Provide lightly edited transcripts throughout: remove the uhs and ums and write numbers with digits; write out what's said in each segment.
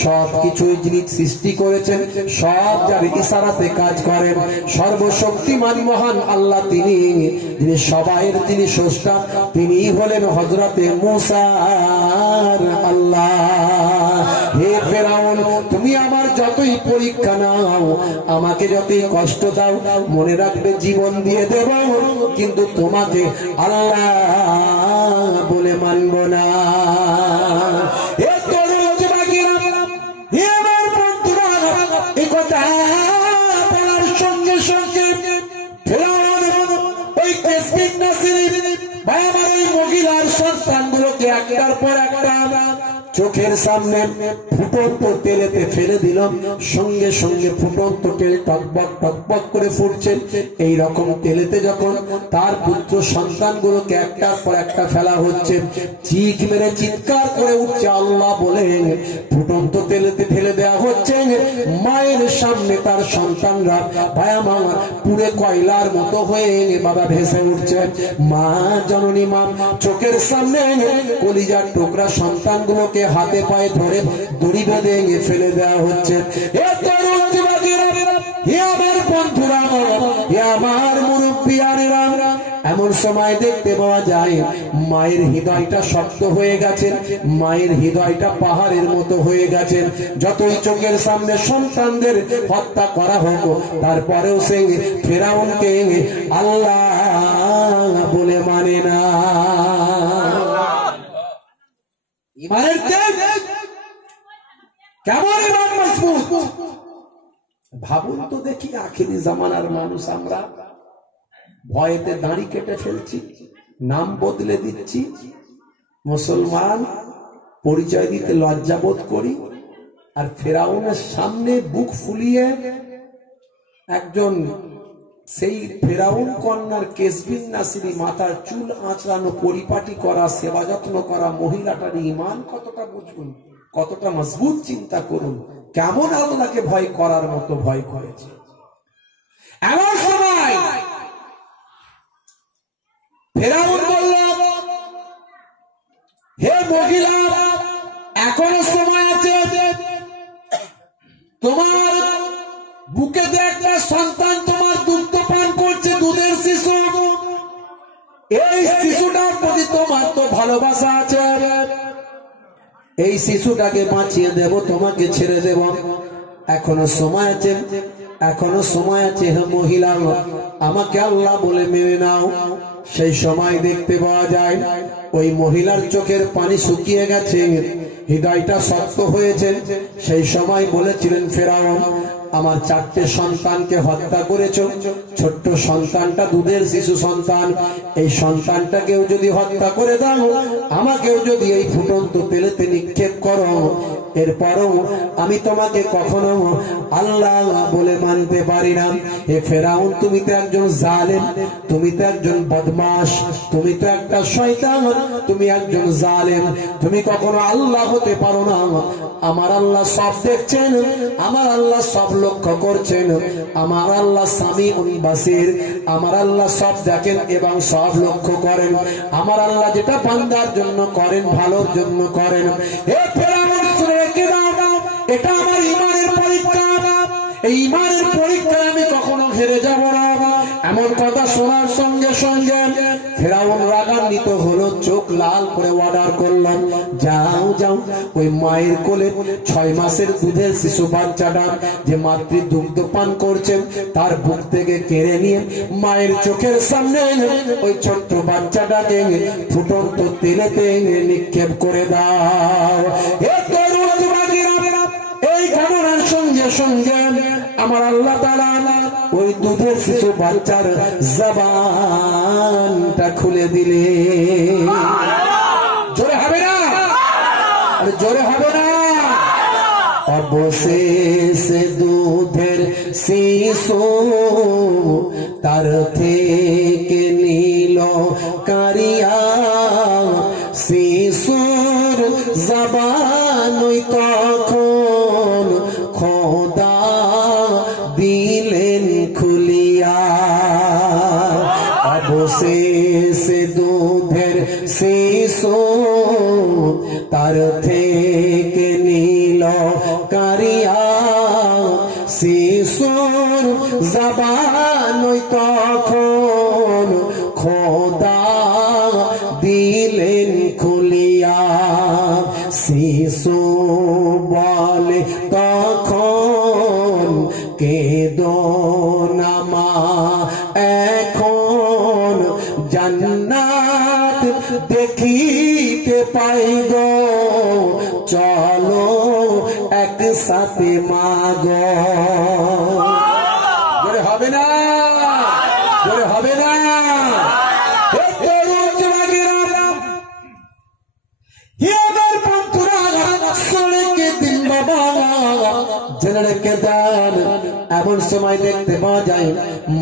সবকিছুই যিনি সৃষ্টি করেছেন, সব যার ইশারাতে কাজ করেন, সর্বশক্তিমান মহান আল্লাহ তিনি, যিনি সবাইয়ের তিনি স্রষ্টা, তিনি হলেন হযরতে মুসার আল্লাহ। হে ফেরাউন, তুমি আমার যতই পরীক্ষা নাও, আমাকে যতই কষ্ট দাও, মনে রাখবে জীবন দিয়ে দেব, কিন্তু তোমাকে আল্লাহ বলে মানব না। হে তরুণ যুবকেরা, হে আমার বন্ধুরা, এই কথা বলার সঙ্গে সঙ্গে ফেরাউন ওই কেসবিন নাসির ভাই আমার ওই মহিলার সন্তানগুলোকে একটার পর একটা চোখের সামনে ফুটন্ত তেলেতে ফেলে দিল। সঙ্গে সঙ্গে ফুটন্ত তেল টকবক টকবক করে ফুটছে। এই রকম তেলেতে যখন তার পুত্র সন্তানগুলোকে একটার পর একটা ফেলা হচ্ছে, চিক মেরে চিৎকার করে উঠছে আল্লাহ বলে, ফুটন্ত তেলেতে ফেলে দেওয়া হচ্ছে। মায়ের সামনে তার সন্তানরা ভাই আমার পুরে কয়লার মতো হয়ে বাবা ভেসে উঠছে। মা জননী মা চোখের সামনে কলিজার টুকরা সন্তানগুলোকে হাতে পায়ে ধরে দড়ি বেঁধে ফেলে দেওয়া হচ্ছে। হে তরুণ যুবকেরা, হে আমার বন্ধুরা, হে আমার মুরব্বিয়ানেরা, এমন সময় দেখতে পাওয়া যায় মায়ের হৃদয়টা শক্ত হয়ে গেছে, মায়ের হৃদয়টা পাহাড়ের মতো হয়ে গেছে। যতই চোখের সামনে সন্তানদের হত্যা করা হোক, তারপরেও সে ফেরাউনকে আল্লাহ বলে মানে না। ইমানের তেজ কেমন ইমান মজবুত, ভাবুন তো দেখি। আখিরি জামানার মানুষ আমরা ভয়েতে দাড়ি কেটে ফেলছি, নাম বদলে দিচ্ছি, মুসলমান পরিচয় দিতে লজ্জা বোধ করি, আর ফেরাউনের সামনে বুক ফুলিয়ে একজন সেই ফেরাউন কন্যার কেসবিন নাসিরি মাথার চুল আঁচড়ানো, পরিপাটি করা, সেবা যত্ন করা মহিলাটার ঈমান কতটা বুঝুন, কতটা মজবুত চিন্তা করুন, কেমন আল্লাহকে ভয় করার মতো ভয় করেছে। এমন সময় ফেরাউন বলল, হে মহিলা, এখনো সময় আছে, তোমার বুকেতে একটা সন্তান তোমার দুগ্ধ পান করছে, দুধের শিশু, এই শিশুটার প্রতি তোমার তো ভালোবাসা আছে, এই শিশুটাকে বাঁচিয়ে দেব, তোমাকে ছেড়ে দেব, এখনো সময় আছে, এখনো সময় আছে। হে মহিলা, আমাকে আল্লাহ বলে মেনে নাও। সেই সময় দেখতে পাওয়া যায় ওই মহিলার চোখের পানি শুকিয়ে গেছে, হৃদয়টা শক্ত হয়েছে। সেই সময় বলেছিলেন ফেরাউন, আমার 4টে সন্তানকে হত্যা করেছো, ছোট্ট সন্তানটা দুধের শিশু সন্তান, এই সন্তানটাকেও যদি হত্যা করে দাও, আমাকেও যদি এই ফুটন্ত তেলেতে নিক্ষেপ করো, এরপরও আমি তোমাকে কখনো আল্লাহ বলে মানতে পারি না। হে ফেরাউন, তুমি তো একজন জালেম, তুমি তো একজন বদমাশ, তুমি তো একটা শয়তান, তুমি একজন জালেম, তুমি কখনো আল্লাহ হতে পারো না। আমার আল্লাহ সব দেখছেন, আমার আল্লাহ সব লক্ষ্য করছেন, আমার আল্লাহ সামিউন বাসির, আমার আল্লাহ সব দেখেন এবং সব লক্ষ্য করেন। আমার আল্লাহ যেটা বান্দার জন্য করেন, ভালোর জন্য করেন। হে ফেরাউন, শুনে কি দাও, এটা আমার ঈমানের পরীক্ষা, এই ঈমানের পরীক্ষায় আমি কখনো হেরে যাব না। এমন কথা শোনার সঙ্গে সঙ্গে ফেরাউন রাগান্বিত হলো, চোখ লাল করে অর্ডার করলাম, যাও যাও ওই মায়ের কোলে 6 মাসের দুধের শিশু বাচ্চাটা যে মাতৃ দুগ্ধ পান করছে, তার বুক থেকে কেড়ে নিয়ে মায়ের চোখের সামনে ওই ছোট্ট বাচ্চাটাকে ফুটন্ত তেলেতে নিক্ষেপ করে দাও। হে তরুণ যুবকেরা, এই ঘটনার সঙ্গে সঙ্গে আমার আল্লাহ তাআলা ওই দুধের শিশু বাচ্চার জবানটা খুলে দিলেন। জোরে হবে না, জোরে হবে না। অবশেষে দুধের শিশু তার থেকে নীল কারিয়া, শিশুর জবান তখন খোদা দিলেন খুলিয়া। অবশেষে দুধের শিশু তার থেকে নীল দিল কারিয়া শিশুর জবান তখন খোদা দিলেন খুলিয়া শিশু বলে তখন কেদো না মা এখন জান্নাত দেখিতে পাই গো চলো একসাথে মাগো জোরে হবে না জোরে হবে না জেনে রেখে দেন এমন সময় দেখতে পাওয়া যায়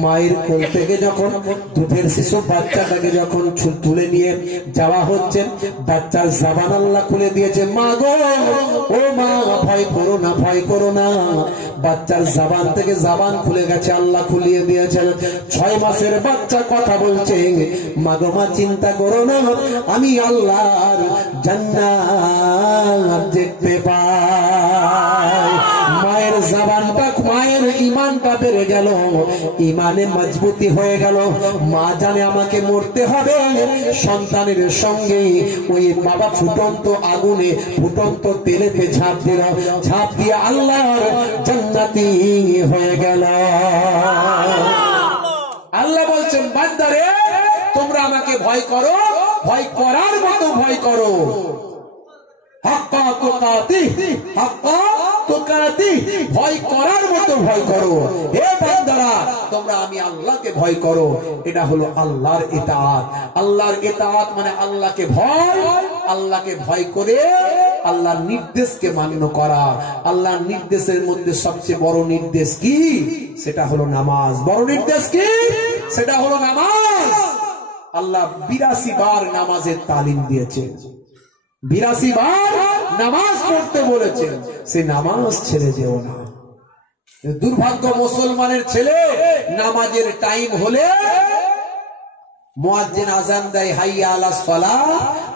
মায়ের কোল থেকে যখন দুধের শিশু বাচ্চাটাকে যখন তুলে নিয়ে যাওয়া হচ্ছে বাচ্চার জবান আল্লাহ খুলে দিয়েছে মা গো ও মা ভয় করো না ভয় করো না বাচ্চার জবান থেকে জবান খুলে গেছে আল্লাহ খুলিয়ে দিয়েছেন 6 মাসের বাচ্চা কথা বলছে মা গো মা চিন্তা করো না আমি আল্লাহর জান্নাত দেখতে পাই মায়ের জবানটা মায়ের ঈমানটা বেড়ে গেল ঈমানে মজবুতি হয়ে গেল মা জানে আমাকে মরতে হবে সন্তানের সঙ্গে ওই বাবা ফুটন্ত আগুনে ফুটন্ত তেলেতে ঝাঁপ দিল ঝাঁপ দিয়ে আল্লাহর জান্নাতি হয়ে গেল আল্লাহ বলছেন বান্দারে তোমরা আমাকে ভয় করো ভয় করার মতো ভয় করো হাক্কা তুকাতিহ হাক্কা তুকাতিহ ভয় করার মতো ভয় করো হে বান্দারা তোমরা আমি আল্লাহকে ভয় করো এটা হলো আল্লাহর ইতাআত আল্লাহর ইতাআত মানে আল্লাহকে ভয় করে আল্লাহর নির্দেশকে মান্য করা আল্লাহর নির্দেশের মধ্যে সবচেয়ে বড় নির্দেশ কি সেটা হলো নামাজ বড় নির্দেশ কি সেটা হলো নামাজ আল্লাহ 82 বার নামাজের তালিম দিয়েছেন 82 বার নামাজ পড়তে বলেছেন সে নামাজ ছেড়ে যেও না দুর্ভাগ্য মুসলমানের ছেলে নামাজের টাইম হলে মুয়াজ্জিন আযান দেয় হাইয়া আলাস সালাহ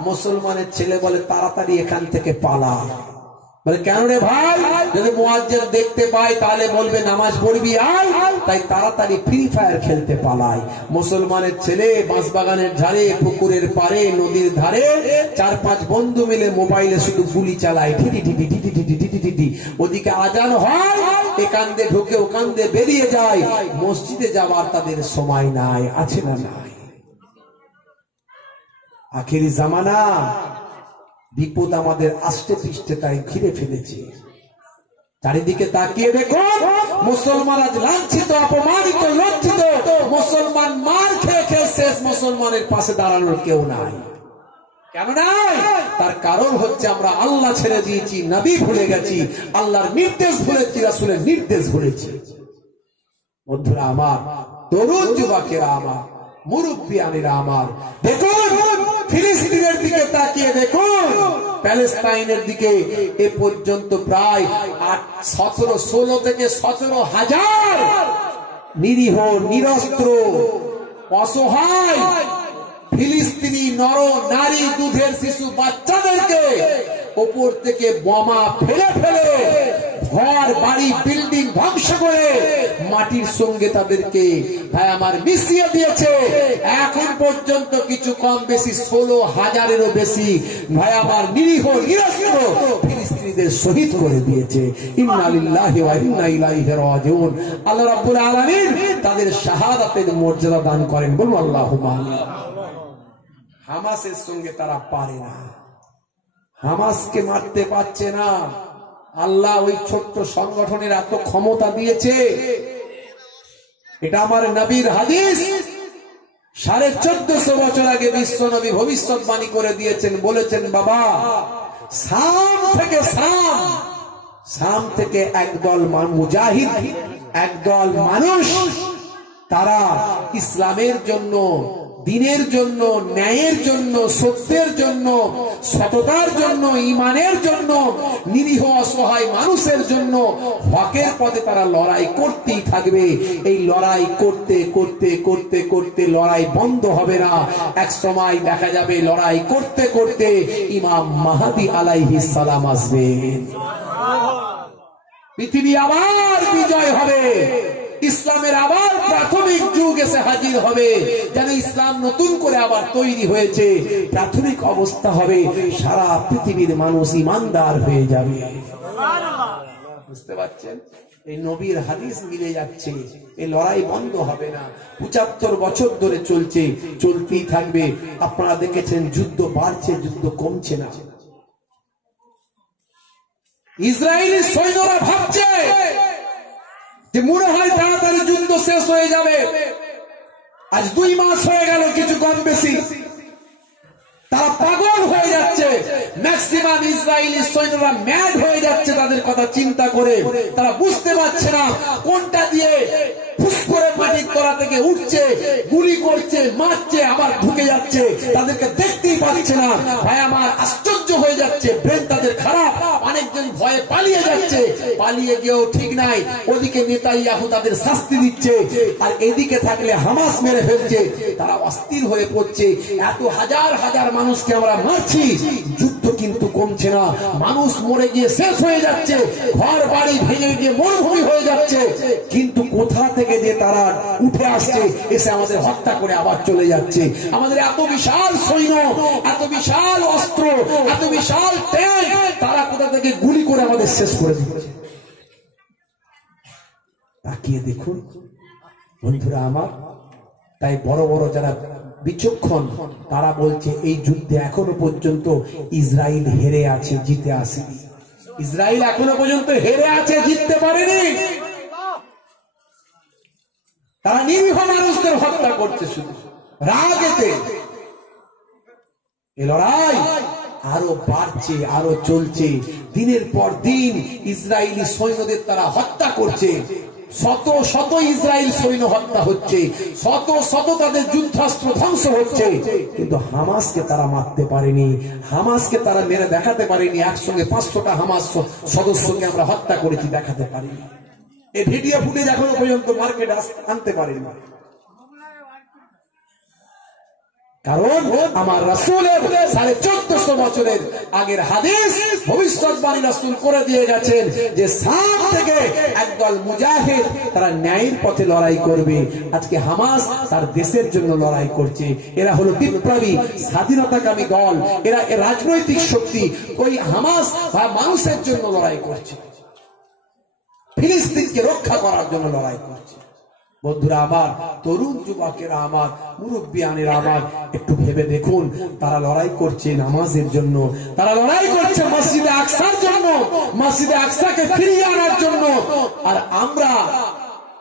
মুসলমানের ছেলে বলে তাড়াতাড়ি এখান থেকে পালা বলে কেন রে ভাই যদি মুয়াজ্জিন দেখতে পায় তাহলে বলবে নামাজ পড়বি আয় তাই তাড়াতাড়ি ফ্রি ফায়ার খেলতে পালায় মুসলমানের ছেলে বাঁশবাগানের ধারে পুকুরের পারে নদীর ধারে 4-5 বন্ধু মিলে মোবাইলে শুধু গুলি চালায় ঢিডি ঢিডি ঢিডি ঢিডি ঢিডি ঢিডি ওদিকে আজান হয় এখান দিয়ে ঢুকে ওখান দিয়ে বেরিয়ে যায় মসজিদে যাওয়ার তাদের সময় নাই আছে না নাই আখেরি জামানা বিপদ আমাদের আস্তে পিষ্টে তাই ঘিরে ফেলেছে চারিদিকে তাকিয়ে দেখো মুসলমান আজ লাঞ্ছিত অপমানিত লজ্জিত মুসলমান মার খেয়ে খেয়ে শেষ মুসলমানের পাশে দাঁড়ানোর কেউ নাই কেন নাই তার কারণ হচ্ছে আমরা আল্লাহ ছেড়ে দিয়েছি নবী ভুলে গেছি আল্লাহর নির্দেশ ভুলেছি রাসূলের নির্দেশ ভুলেছি বন্ধুরা আমার তরুণ যুবকেরা আমার মুরব্বিয়ানেরা আমার দেখুন ফিলিস্তিনের দিকে তাকিয়ে দেখুন প্যালেস্টাইনের দিকে এ পর্যন্ত প্রায় 16 থেকে 17,000 নিরীহ নিরস্ত্র অসহায় ফিলিস্তিনি নর নারী দুধের শিশু বাচ্চাদেরকে উপর থেকে বোমা ফেলে ফেলে ঘর বাড়ি বিল্ডিং ধ্বংস করে মাটির সঙ্গে তাদেরকে ভাই আমার মিশিয়ে দিয়েছে এখন পর্যন্ত কিছু কম বেশি 16,000-এরও বেশি ভাই আমার নিরীহ নিরস্ত্র ফিলিস্তিনিদের শহীদ করে দিয়েছে ইন্না লিল্লাহি ওয়া ইন্না ইলাইহি রাজিউন আল্লাহ রাব্বুল আলামিন তাদের শাহাদাতের মর্যাদা দান করেন বলুন আল্লাহুম্মা আমিন হামাসের সঙ্গে তারা পারে না হামাসকে মারতে পারছে না আল্লাহ ওই ছোট্ট সংগঠনের এত ক্ষমতা দিয়েছে এটা আমার নবীর হাদিস 1450 বছর আগে বিশ্ব নবী ভবিষ্যৎবাণী করে দিয়েছেন বলেছেন বাবা শাম থেকে একদল মুজাহিদ একদল মানুষ তারা ইসলামের জন্য দিনের জন্য ন্যায়ের জন্য সত্যের জন্য সততার জন্য ঈমানের জন্য নিরীহ অসহায় মানুষের জন্য হকের পথে তারা লড়াই করতেই থাকবে এই লড়াই করতে করতে করতে করতে লড়াই বন্ধ হবে না এক সময় দেখা যাবে লড়াই করতে করতে ইমাম মাহদী আলাইহিস সালাম আসবেন পৃথিবী আবার বিজয় হবে, ইসলামের আবার প্রাথমিক যুগ এসে হাজির হবে, যেন ইসলাম নতুন করে আবার তৈরি হয়েছে, প্রাথমিক অবস্থা হবে, সারা পৃথিবীর মানুষ ইমানদার হয়ে যাবে। বুঝতে পারছেন? এই নবীর হাদিস মিলে যাচ্ছে, এই লড়াই বন্ধ হবে না, ৭৫ বছর ধরে চলছে, চলতেই থাকবে। আপনারা দেখেছেন যুদ্ধ বাড়ছে, যুদ্ধ কমছে না। ইসরায়েলি সৈন্যরা ভাবছে যে মনে হয় তাড়াতাড়ি যুদ্ধ শেষ হয়ে যাবে। আজ 2 মাস হয়ে গেল, কিছু কম বেশি। তারা পাগল হয়ে যাচ্ছে, ম্যাক্সিমাম ইসরায়েলি সৈন্যরা ম্যাড হয়ে যাচ্ছে তাদের কথা চিন্তা করে। তারা বুঝতে পারছে না কোনটা দিয়ে ফুস করে মাটির তলা থেকে উঠছে, গুলি করছে, মারছে, আবার ঢুকে যাচ্ছে, তাদেরকে দেখতেই পাচ্ছে না। ভাই আমার আশ্চর্য হয়ে যাচ্ছে, ব্রেন তাদের খারাপ। অনেকজন ভয়ে পালিয়ে যাচ্ছে, পালিয়ে গিয়েও ঠিক নাই। ওদিকে নেতানিয়াহু তাদের শাস্তি দিচ্ছে, আর এদিকে থাকলে হামাস মেরে ফেলছে। তারা অস্থির হয়ে পড়ছে, এত হাজার হাজার মানুষকে আমরা মারছি, যুদ্ধ কিন্তু কমছে না। মানুষ মরে গিয়ে শেষ হয়ে যাচ্ছে, ঘর বাড়ি ভেঙে গিয়ে মরুভূমি হয়ে যাচ্ছে, কিন্তু কোথা থেকে যে তারা উঠে আসছে, এসে আমাদের হত্যা করে আবার চলে যাচ্ছে। আমাদের এত বিশাল সৈন্য, এত বিশাল অস্ত্র, এত বিশাল ট্যাঙ্ক, তারা কোথা থেকে গুলি করে আমাদের শেষ করে দিচ্ছে। তাকিয়ে দেখুন বন্ধুরা আমার। তাই বড় বড় যারা বিচক্ষণ, তারা বলছে এই যুদ্ধে এখনো পর্যন্ত ইসরায়েল হেরে আছে, জিতে আসেনি। ইসরায়েল এখনো পর্যন্ত হেরে আছে, জিততে পারেনি। তারা নিরীহ মানুষদের হত্যা করছে শুধু রাগেতে। এ লড়াই আরো বাড়ছে, আরো চলছে। দিনের পর দিন ইসরায়েলি সৈন্যদের তারা হত্যা করছে। শত শত ইসরায়েল সৈন্য হত্যা হচ্ছে, শত শত তাদের যুদ্ধাস্ত্র ধ্বংস হচ্ছে, কিন্তু হামাসকে তারা মারতে পারেনি। হামাসকে তারা মেরে দেখাতে পারেনি একসঙ্গে 500টা হামাস সদস্যকে আমরা হত্যা করেছি, দেখাতে পারিনি। এই ভিডিও ফুটেজ এখনো পর্যন্ত মার্কেটে আনতে পারেনি। কারণ আমার রাসূলের 1450 বছরের আগের হাদিস, ভবিষ্যৎবাণী রাসূল করে দিয়ে গেছেন যে শাম থেকে একদল মুজাহিদ তারা ন্যায়ের পথে লড়াই করবে। আজকে হামাস তার দেশের জন্য লড়াই করছে। এরা হলো বিপ্লবী স্বাধীনতাকামী দল, এরা রাজনৈতিক শক্তি। ওই হামাস মানুষের জন্য লড়াই করছে, ফিলিস্তিনকে রক্ষা করার জন্য লড়াই করছে। বন্ধুরা আমার, তরুণ যুবকেরা আমার, মুরব্বিয়ানেরা আমার, একটু ভেবে দেখুন, তারা লড়াই করছে নামাজের জন্য, তারা লড়াই করছে মসজিদে আকসার জন্য, মসজিদে আকসাকে ফিরিয়ে আনার জন্য। আর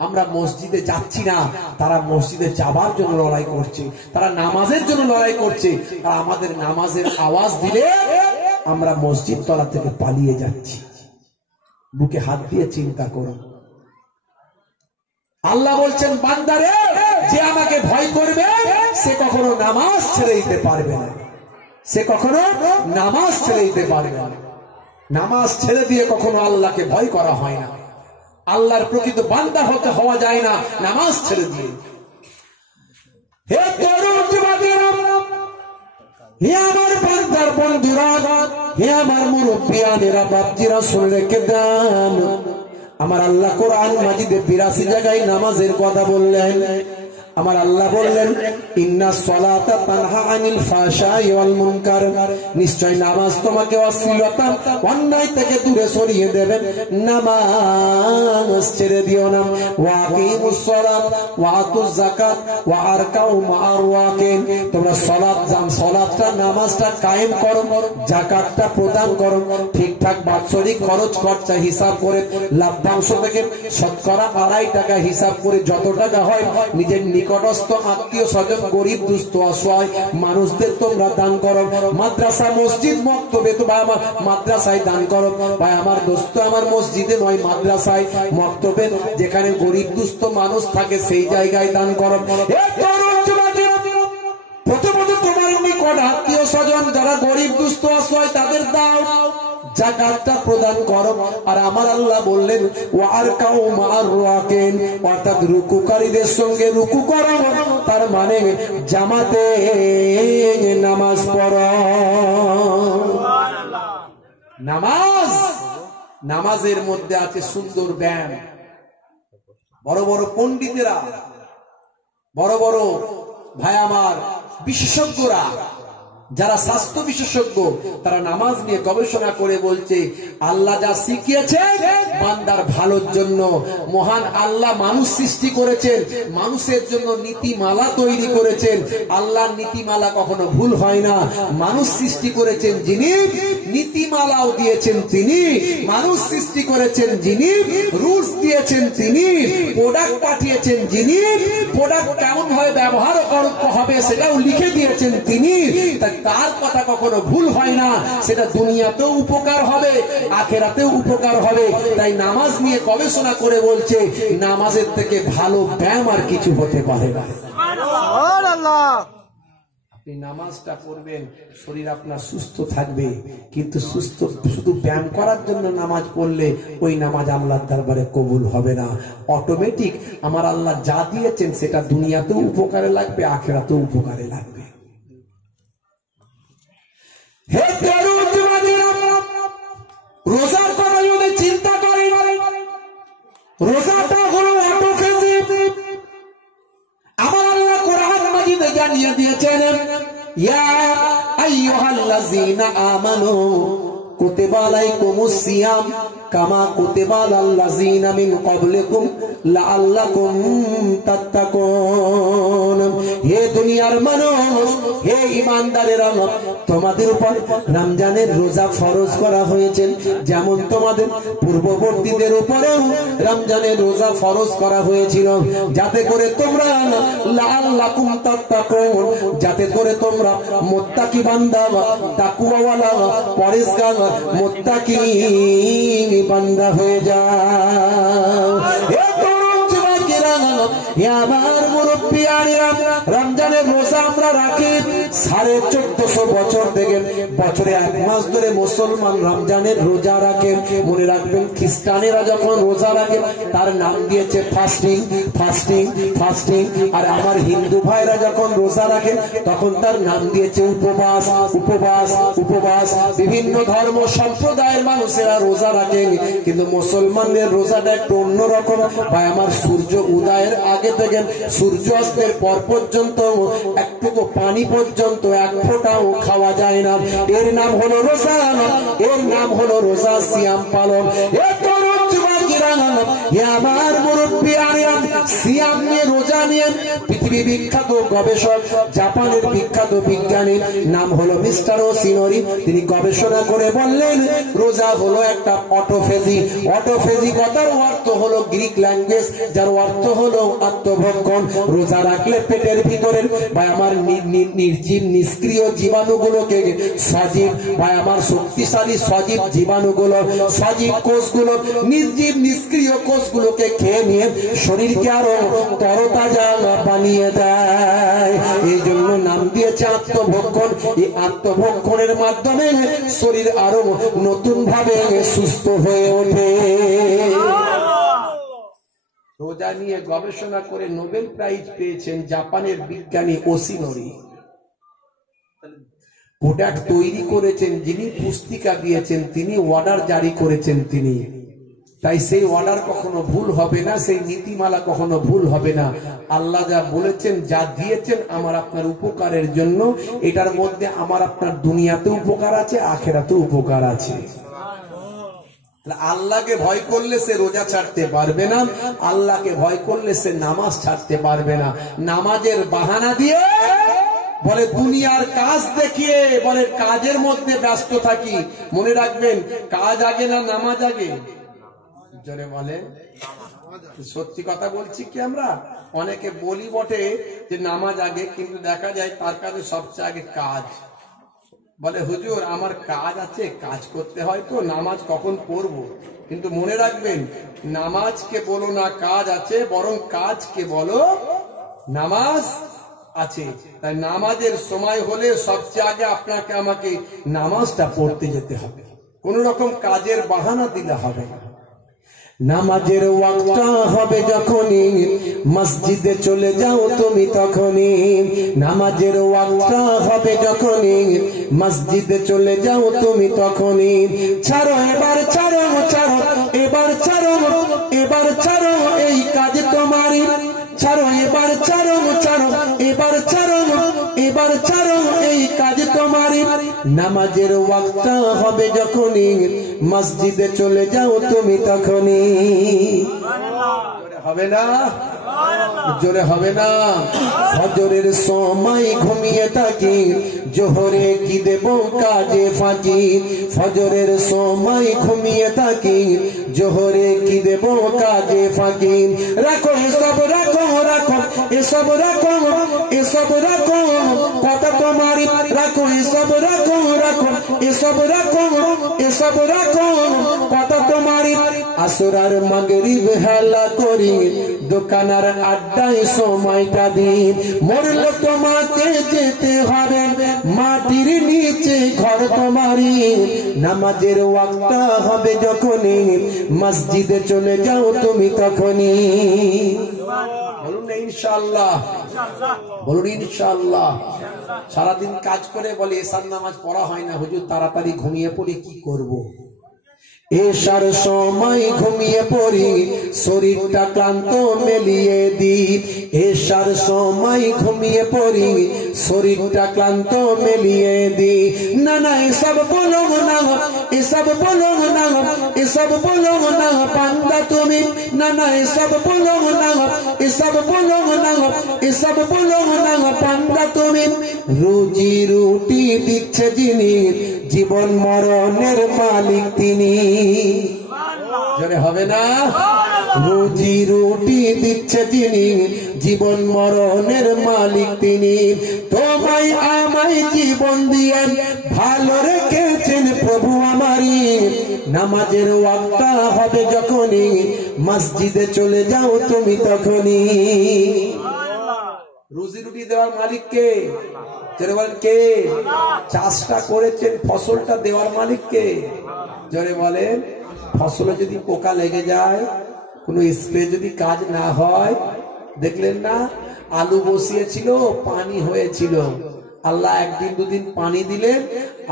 আমরা মসজিদে যাচ্ছি না, তারা মসজিদে যাবার জন্য লড়াই করছে, তারা নামাজের জন্য লড়াই করছে। আর আমাদের নামাজের আওয়াজ দিলে আমরা মসজিদ তলা থেকে পালিয়ে যাচ্ছি। বুকে হাত দিয়ে চিন্তা করুন। আল্লাহ বলছেন, বান্দারে, যে আমাকে ভয় করবে সে কখনো নামাজ ছেড়ে দিতে পারবে না, সে কখনো নামাজ ছেড়ে দিতে পারবে না। নামাজ ছেড়ে দিয়ে কখনো আল্লাহকে ভয় করা হয় না। আল্লাহর প্রকৃত বান্দা হওয়া যায় না নামাজ ছেড়ে দিয়ে। হে তরুণ যুবকেরা, হে আমার বান্দার বন্ধুরা, হে আমার মুরব্বিয়ানেরা, বাপজিরা, শুনে রেখে দেন, আমার আল্লাহ কোরআন মাজিদে 82 জায়গায় নামাজের কথা বললেন। আমার আল্লাহ বললেন, ইন্নাস সালাতা তানহা আনিল ফাহশাই ওয়াল মুনকার, নিশ্চয় নামাজ তোমাকে অশ্লীলতা, অন্যায় থেকে দূরে সরিয়ে দেবে। নামাজ ছেড়ে দিও না। ওয়া আকিমুস সালাত ওয়া আতুজ যাকাত ওয়া আরকাউ মা'আর রাকিন, তোমরা সালাতটা নামাজটা কায়েম করো, যাকাতটা প্রদান করো, ঠিকঠাক বাৎসরিক খরচ খরচা হিসাব করে, লাভ্যাংশ থেকে শতকরা 2.5 টাকা হিসাব করে যত টাকা হয় নিজের নিকটস্থ আত্মীয় স্বজন, গরিব দুস্থ অসহায় মানুষদের তোমরা দান করো। মাদ্রাসা মসজিদ মক্তবে তো ভাই আমার মাদ্রাসায় দান করো। ভাই আমার দোস্ত, আমার মসজিদে নয়, মাদ্রাসায় মক্তবে, যেখানে গরিব দুস্থ মানুষ থাকে সেই জায়গায় দান করো। প্রথমত তোমার নিকট আত্মীয় স্বজন যারা গরিব দুস্থ অসহায় তাদের দাও, যাকাতটা প্রদান করো। আর আমার আল্লাহ বললেন, ওয়ারকাউ মা'আর রাকিন, অর্থাৎ রুকুকারীদের সঙ্গে রুকু করো, তার মানে জামাতে নামাজ পড়ো। নামাজ নামাজের মধ্যে আছে সুন্দর ব্যায়াম। বড় বড় পণ্ডিতেরা, বড় বড় ভাই আমার বিশেষজ্ঞরা, যারা স্বাস্থ্য বিশেষজ্ঞ, তারা নামাজ নিয়ে গবেষণা করে বলছে আল্লাহ যা শিখিয়েছে বান্দার ভালোর জন্য। মহান আল্লাহ মানুষ সৃষ্টি করেছেন, মানুষের জন্য নীতিমালা তৈরি করেছেন। আল্লাহর নীতিমালা কখনো ভুল হয় না। মানুষ সৃষ্টি করেছেন যিনি, নীতিমালাও দিয়েছেন তিনি। মানুষ সৃষ্টি করেছেন যিনি, রুলস দিয়েছেন তিনি। প্রোডাক্ট পাঠিয়েছেন যিনি, প্রোডাক্ট কেমন ভাবে ব্যবহার হবে সেটাও লিখে দিয়েছেন তিনি। তার কথা কখনো ভুল হয় না। সেটা দুনিয়াতেও উপকার হবে, আখেরাতেও উপকার হবে। তাই নামাজ নিয়ে গবেষণা করে বলছে নামাজের থেকে ভালো ব্যায়াম আর কিছু হতে পারে না। আপনি নামাজটা পড়বেন, শরীর আপনার সুস্থ থাকবে, কিন্তু সুস্থ শুধু ব্যায়াম করার জন্য নামাজ পড়লে ওই নামাজ আল্লাহর দরবারে কবুল হবে না। অটোমেটিক আমার আল্লাহ যা দিয়েছেন সেটা দুনিয়াতেও উপকারে লাগবে, আখেরাতেও উপকারে লাগবে। হে রোজার কথা যদি চিন্তা করি, রোজাটা হলো অটোফেজি। আমার আল্লাহ কোরআন মাজিদে জানিয়ে দিয়েছেন ইয়া আইয়ুহাল্লাযীনা আমানু কুতিবা আলাইকুমুস সিয়াম কামা কুতিবা আলাল্লাযীনা মিন ক্বাবলিকুম লাআল্লাকুম তাত্তাকুন। হে দুনিয়ার মানুষ, হে ঈমানদারেরা, তোমাদের উপর রমজানের রোজা ফরজ করা হয়েছে, যেমন তোমাদের পূর্ববর্তীদের উপরেও রমজানের রোজা ফরজ করা হয়েছিল, যাতে করে তোমরা লাআল্লাকুম তাত্তাকুন, যাতে করে তোমরা মুত্তাকি বান্দা, তাকওয়াওয়ালা, পরেজগার, মুত্তাকি বান্দা হয়ে যাও। আমার মুরব্বিয়ানিরা, রমজানের রোজা আমরা রাখি 1450 বছর থেকে। বছরে 1 মাস ধরে মুসলমান রমজানের রোজা রাখেন। মনে রাখবেন, খ্রিস্টানেরা যখন রোজা রাখে তার নাম দিয়েছে ফাস্টিং, ফাস্টিং, ফাস্টিং। আর আমার হিন্দু ভাইরা যখন রোজা রাখেন তখন তার নাম দিয়েছে উপবাস, উপবাস, উপবাস। বিভিন্ন ধর্ম সম্প্রদায়ের মানুষেরা রোজা রাখেন, কিন্তু মুসলমানদের রোজাটা একটু অন্যরকম। ভাই আমার, সূর্য উদয়ের আগে থেকে সূর্য অস্তের পর পর্যন্ত একটুকু পানি পর্যন্ত এক ফোঁটাও খাওয়া যায় না। এর নাম হলো রোজা, এর নাম হলো রোজা, সিয়াম পালন। আমার মুরব্বিয়ানিরা, সিয়াম নিয়ে, রোজা নিয়ে পৃথিবী বিখ্যাত গবেষক, জাপানের বিখ্যাত বিজ্ঞানী, নাম হলো মিস্টার ওসিনোরি। তিনি গবেষণা করে বললেন রোজা হলো একটা অটোফেজি। অটোফেজি কথার অর্থ হলো গ্রিক ল্যাঙ্গুয়েজ, যার অর্থ হলো আত্মভক্ষণ। রোজা রাখলে পেটের ভিতরের বা আমার নির্জীব নিষ্ক্রিয় জীবাণুগুলোকে সজীব বা আমার শক্তিশালী সজীব জীবাণুগুলো, সজীব কোষগুলো, নির্জীব নিষ্ক্রিয় কোষগুলোকে খেয়ে নিয়ে শরীরকে আরো তরতাজা বানিয়ে দেয়। এই জন্য নাম দিয়েছে আত্মভক্ষণ। এই আত্মভক্ষণের মাধ্যমে শরীর আরো নতুন ভাবে সুস্থ হয়ে ওঠে। রোজা নিয়ে গবেষণা করে নোবেল প্রাইজ পেয়েছেন জাপানের বিজ্ঞানী ওসিনোরি। প্রোডাক্ট তৈরি করেছেন যিনি, পুস্তিকা দিয়েছেন তিনি, অর্ডার জারি করেছেন তিনি। তাই সেই অর্ডার কখনো ভুল হবে না, সেই নীতিমালা কখনো ভুল হবে না। আল্লাহ যা বলেছেন, যা দিয়েছেন আমার আপনার উপকারের জন্য, এটার মধ্যে আমার আপনার দুনিয়াতে উপকার আছে, আখেরাতে উপকার আছে। আল্লাহকে ভয় করলে সে রোজা ছাড়তে পারবে না, আল্লাহকে ভয় করলে সে নামাজ ছাড়তে পারবে না। নামাজের বাহানা দিয়ে বলে দুনিয়ার কাজ দেখিয়ে বলে কাজের মধ্যে ব্যস্ত থাকি। মনে রাখবেন, কাজ আগে না নামাজ আগে? জোরে বলে, সত্যি কথা বলছি কি? আমরা অনেকে বলি বটে যে নামাজ আগে, কিন্তু দেখা যায় তার কাছে সবচেয়ে আগে কাজ। বলে হুজুর আমার কাজ আছে, কাজ করতে হয়, তো নামাজ কখন পড়বো? কিন্তু মনে রাখবেন, নামাজকে বলো না কাজ আছে, বরং কাজকে বলো নামাজ আছে। তাই নামাজের সময় হলে সবচেয়ে আগে আপনাকে আমাকে নামাজটা পড়তে যেতে হবে, কোন রকম কাজের বাহানা দিলে হবে না। নামাজের ওয়াক্তটা হবে যখনই মসজিদে চলে যাও তুমি তখনই। নামাজের ওয়াক্তটা হবে যখনই মসজিদে চলে যাও তুমি তখনই। ছাড়ো এবার ছাড়ো ছাড়ো এবার ছাড়ো এবার ছাড়ো এই কাজ তোমারই। ছাড়ো এবার ছাড়ো ছাড়ো এবার ছাড়ো এবার ছাড়ো এই কাজ তোমারই। নামাজের ওয়াক্তটা হবে যখনই মসজিদে চলে যাও তুমি তখনই। হবে না? জোরে হবে না? ফজরের সময় ঘুমিয়ে থাকি, জোহরে কি দেব কাজে ফাঁকি। ফজরের সময় ঘুমিয়ে থাকি, জোহরে কি দেব কাজে ফাঁকি। রাখো এসব রাখো রাখো এসব রাখো এসব রাখো কথা তোমারই। রাখো এসব রাখো রাখো এসব রাখো এসব রাখো কথা তোমারই। আসরার মাগরিব হেলা করি, দোকানার আড্ডায় সময়টা দিন। মরলে তোমাকে যেতে হবে মাটির নিচে ঘর তোমারই। নামাজের ওয়াক্তটা হবে যখনই মসজিদে চলে যাও তুমি তখনই। বলুন ইনশাআল্লাহ, বলুন ইনশাআল্লাহ। সারাদিন কাজ করে বলে এশার নামাজ পড়া হয় না হুজুর, তাড়াতাড়ি ঘুমিয়ে পড়ি, কি করব? এশার সময় ঘুমিয়ে পড়ি, শরীরটা ক্লান্ত মেলিয়ে দি। এশার সময় ঘুমিয়ে পড়ি, শরীরটা ক্লান্ত মেলিয়ে দি। না না এসব বলো না, এসব বলো না, এসব বলো না পান্ডা তুমি। না না এসব বলো না, এসব বলো না, এসব বলো না পান্ডা তুমি। রুজি রুটি দিচ্ছে যিনি, জীবন মরণের মালিক তিনি। জোরে হবে না? রুজি রুটি দিচ্ছে যিনি, জীবন মরণের মালিক তিনি। তোমায় আমায় জীবন দিয়ে ভালো রেখেছেন প্রভু আমারই। নামাজের ওয়াক্তটা হবে যখনই মসজিদে চলে যাও তুমি তখনই। রুজি রুটি দেওয়ার মালিক কে? জোরে বলেন কে? চাষটা করেছেন, ফসলটা দেওয়ার মালিক কে? জোরে বলেন। ফসলে যদি পোকা লেগে যায়, কোন স্প্রে যদি কাজ না হয়, দেখলেন না আলু বসিয়েছিল পানি হয়েছিল, আল্লাহ একদিন দুদিন পানি দিলেন,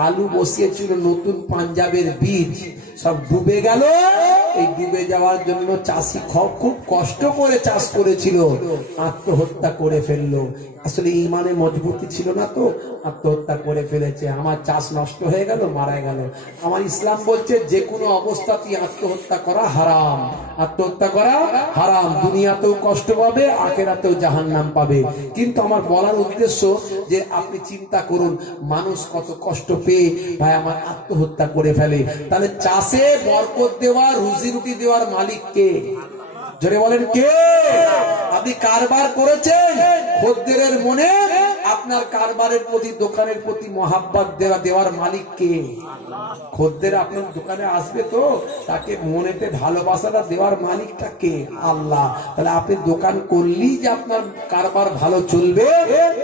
আলু বসিয়েছিল নতুন পাঞ্জাবের বীজ সব ডুবে গেল। এই ডুবে যাওয়ার জন্য চাষি খুব কষ্ট করে চাষ করেছিল, আত্মহত্যা করে ফেললো। আসলে ইমানে মজবুতি ছিল না তো আত্মহত্যা করে ফেলেছে। আমার চাষ নষ্ট হয়ে গেল, মারা গেল। আমার ইসলাম বলছে যে কোনো অবস্থাতেই আত্মহত্যা করা হারাম, আত্মহত্যা করা হারাম। দুনিয়াতেও কষ্ট পাবে, আখিরাতেও জাহান্নাম পাবে। কিন্তু আমার বলার উদ্দেশ্য যে আপনি চিন্তা করুন মানুষ কত কষ্ট পেয়ে ভাই আমার আত্মহত্যা করে ফেলে। তাহলে চাষে বরকত দেওয়া রুজি রুটি দেওয়ার মালিক কে? জোরে বলেন কে? আপনি কারবার করেছেন, খদ্দেরের মনে আপনার কারবারের প্রতি দোকানের প্রতি মহাব্বত দেওয়ার মালিক কে? খদ্দের আপনার দোকানে আসবে তো তাকে মনেতে ভালোবাসাটা দেওয়ার মালিকটা কে? আল্লাহ। তাহলে আপনি দোকান করলেই যে আপনার কারবার ভালো চলবে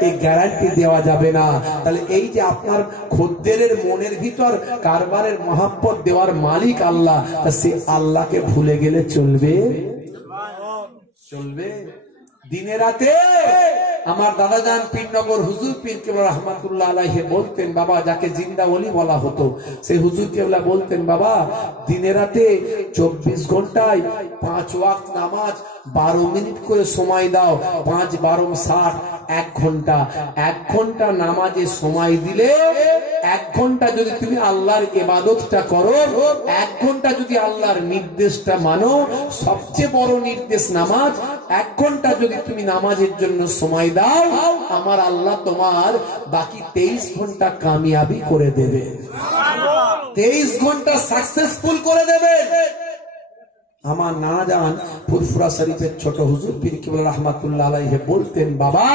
এই গ্যারান্টি দেওয়া যাবে না। তাহলে এই যে আপনার খদ্দেরের মনের ভিতর কারবারের মহাব্বত দেওয়ার মালিক আল্লাহ, সে আল্লাহকে ভুলে গেলে চলবে? চলবে? দিনে রাতে আমার দাদা যান পীরনগর হুজুর পীর কেবলা রহমাতুল্লাহ আলাইহি বলতেন, বাবা যাকে জিন্দা ওলি বলা হতো, সেই হুজুর কেবলা বলতেন, বাবা দিনে রাতে 24 ঘন্টায় 5 ওয়াক্ত নামাজ 12 মিনিট করে সময় দাও। 5 12 60, 1 ঘন্টা। 1 ঘন্টা নামাজে সময় দিলে 1 ঘন্টা যদি তুমি আল্লাহর ইবাদতটা করো, 1 ঘন্টা যদি আল্লাহর নির্দেশটা মানো, সবচেয়ে বড় নির্দেশ নামাজ। 1 ঘন্টা যদি তুমি নামাজের জন্য সময় দাও, আমার আল্লাহ তোমার বাকি 23 ঘন্টা কামিয়াবি করে দেবে, 23 ঘন্টা সাকসেসফুল করে দেবে। আমার নানা জান ফুরফুরা শরীফের ছোট হুজুর পীর কেবলা রহমাতুল্লাহ আলাইহি বলতেন, বাবা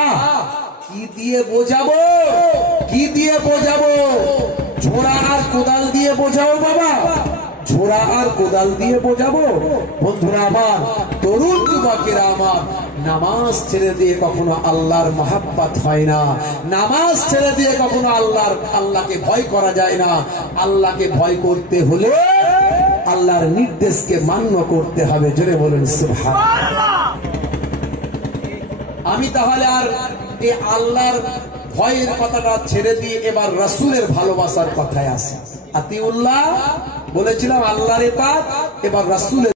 কি দিয়ে বোঝাবো, কি দিয়ে বোঝাবো? ঝোড়া আর কোদাল দিয়ে বোঝাও বাবা, ঝোড়া আর কোদাল দিয়ে বোঝাবো? বন্ধুরা আমার, তরুণ যুবকেরা আমার, নামাজ ছেড়ে দিয়ে কখনো আল্লাহর মহাব্বত হয় না। নামাজ ছেড়ে দিয়ে কখনো আল্লাহকে ভয় করা যায় না। আল্লাহকে ভয় করতে হলে আল্লাহর নির্দেশকে মান্য করতে হবে। জোরে বলুন সুবহানাল্লাহ। আমি তাহলে আর এই আল্লাহর ভয়ের কথাটা ছেড়ে দিয়ে এবার রাসূলের ভালোবাসার কথায় আসি। আতিউল্লাহ বলেছিলাম, আল্লাহর ইতাআত, এবার রাসূলের